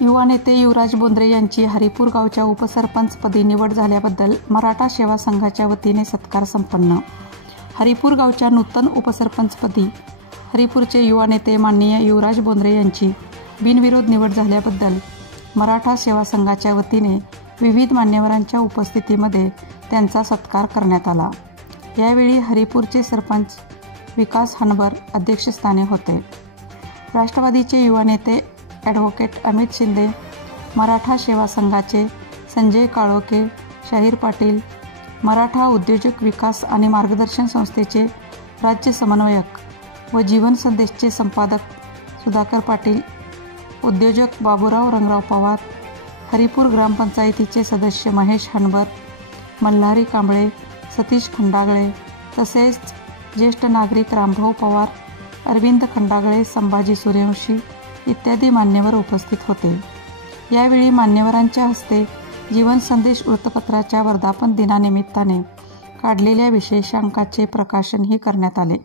युवा नेते युवराज बोंद्रे यांची हरिपूर गावच्या उपसरपंचपदी निवड झाल्याबद्दल मराठा सेवा संघाच्या वतीने सत्कार संपन्न। हरिपूर गावच्या नूतन उपसरपंचपदी हरिपूरचे युवा नेते माननीय युवराज बोंद्रे यांची बिनविरोध निवड झाल्याबद्दल मराठा सेवा संघाच्या वतीने विविध मान्यवरांच्या उपस्थितीमध्ये त्यांचा सत्कार करण्यात आला। यावेळी हरिपूरचे सरपंच विकास हनबर अध्यक्षस्थानी होते। राष्ट्रवादीचे युवा नेते ॲडव्होकेट अमित शिंदे, मराठा सेवा संघाचे संजय काळोखे, शाहीर पाटील, मराठा उद्योजक विकास आणि मार्गदर्शन संस्थेचे राज्य समन्वयक व जीवन संदेशचे संपादक सुधाकर पाटील, उद्योजक बाबूराव रंगराव पवार, हरिपूर ग्रामपंचायतीचे सदस्य महेश हनबर, मल्हारी कांबळे, सतीश खंडागळे तसेच ज्येष्ठ नागरिक रामभाऊ पवार, अरविंद खंडागळे, संभाजी सूर्यवंशी इत्यादी मान्यवर उपस्थित होते। यावेळी मान्यवरांच्या हस्ते जीवन संदेश वृत्तपत्राच्या वर्धापन दिनानिमित्ताने काढलेल्या विशेषांकाचे प्रकाशनही करण्यात आले।